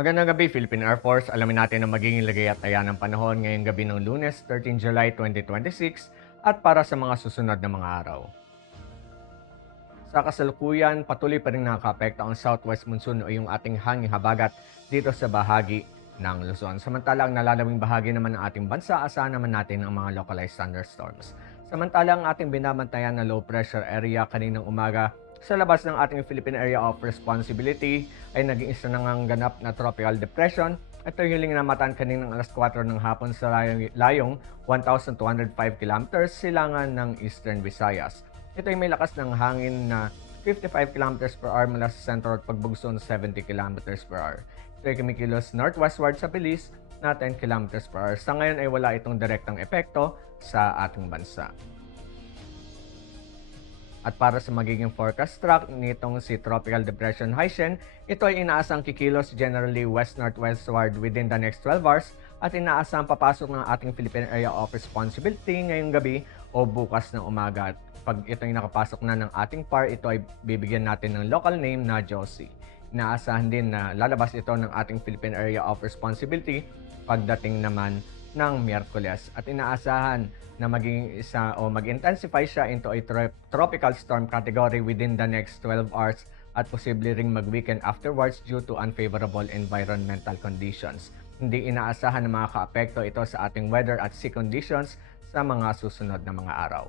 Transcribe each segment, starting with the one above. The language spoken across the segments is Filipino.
Magandang gabi, Philippine Air Force. Alamin natin ang magiging lagay at taya ng panahon ngayong gabi ng Lunes, 13 July 2026 at para sa mga susunod na mga araw. Sa kasalukuyan, patuloy pa rin nakakaapekto ang southwest monsoon o yung ating hanging habagat dito sa bahagi ng Luzon. Samantala, ang nalalawing bahagi naman ng ating bansa, asahan naman natin ang mga localized thunderstorms. Samantala, ang ating binabantayan na low pressure area kaninang umaga sa labas ng ating Philippine Area of Responsibility ay naging isa nang ganap na tropical depression. Ito yung huling namatan kaninang alas 4 ng hapon sa layong 1,205 kilometers silangan ng Eastern Visayas. Ito ay may lakas ng hangin na 55 kilometers per hour mula sa sentro at pagbugso ng 70 kilometers per hour. Ito ay kumikilos northwestward sa bilis na 10 kilometers per hour. Sa ngayon ay wala itong direktang epekto sa ating bansa. At para sa magiging forecast track nitong si Tropical Depression Haishen, ito ay inaasang kikilos generally west-northwestward within the next 12 hours at inaasang papasok ng ating Philippine Area of Responsibility ngayong gabi o bukas ng umaga. At pag ito ay nakapasok na ng ating PAR, ito ay bibigyan natin ng local name na Josie. Inaasahan din na lalabas ito ng ating Philippine Area of Responsibility pagdating naman ng Miyerkules at inaasahan na maging isa o mag-intensify siya into a tropical storm category within the next 12 hours at posible ring mag-weaken afterwards due to unfavorable environmental conditions. Hindi inaasahan na makaka-apekto ito sa ating weather at sea conditions sa mga susunod na mga araw.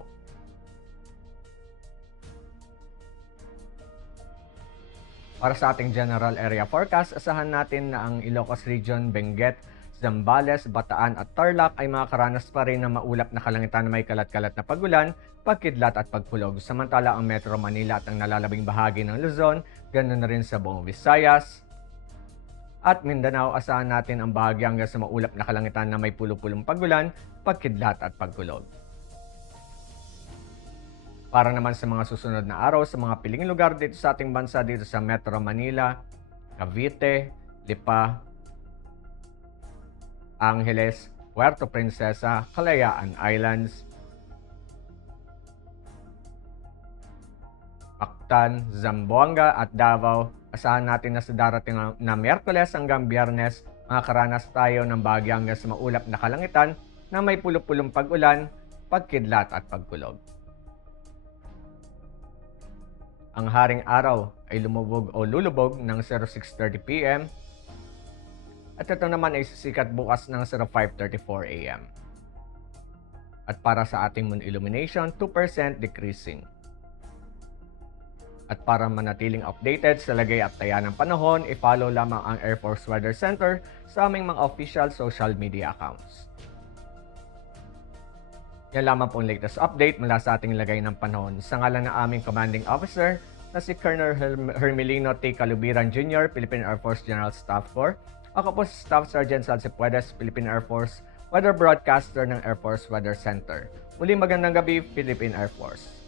Para sa ating general area forecast, asahan natin na ang Ilocos Region, Benguet, Zambales, Bataan at Tarlac ay makakaranas pa rin ng maulap na kalangitan na may kalat-kalat na pagulan, pagkidlat at pagkulog. Samantala ang Metro Manila at ang nalalabing bahagi ng Luzon, ganoon na rin sa buong Visayas at Mindanao, asahan natin ang bahagi hanggang sa maulap na kalangitan na may pulo-pulong pagulan, pagkidlat at pagkulog. Para naman sa mga susunod na araw sa mga piling lugar dito sa ating bansa, dito sa Metro Manila, Cavite, Lipa, Angeles, Puerto Princesa, Kalayaan Islands, Mactan, Zamboanga at Davao. Asahan natin na sa darating na Miyerkules hanggang Biyernes, makakaranas tayo ng bahagi hanggang sa maulap na kalangitan na may pulo-pulong pag-ulan, pagkidlat at pagkulog. Ang haring araw ay lumubog o lulubog ng 06:30 PM at ito naman ay sisikat bukas ng 05:34 AM. At para sa ating moon illumination, 2% decreasing. At para manatiling updated sa lagay at taya ng panahon, i-follow lamang ang Air Force Weather Center sa aming mga official social media accounts. Yan lamang pong latest update mula sa ating lagay ng panahon. Sa ngalan ng aming commanding officer na si Colonel Hermelino T. Calubiran Jr., Philippine Air Force General Staff Corps. Ako po si Staff Sergeant Salce Puedes, Philippine Air Force Weather Broadcaster ng Air Force Weather Center. Muli magandang gabi, Philippine Air Force.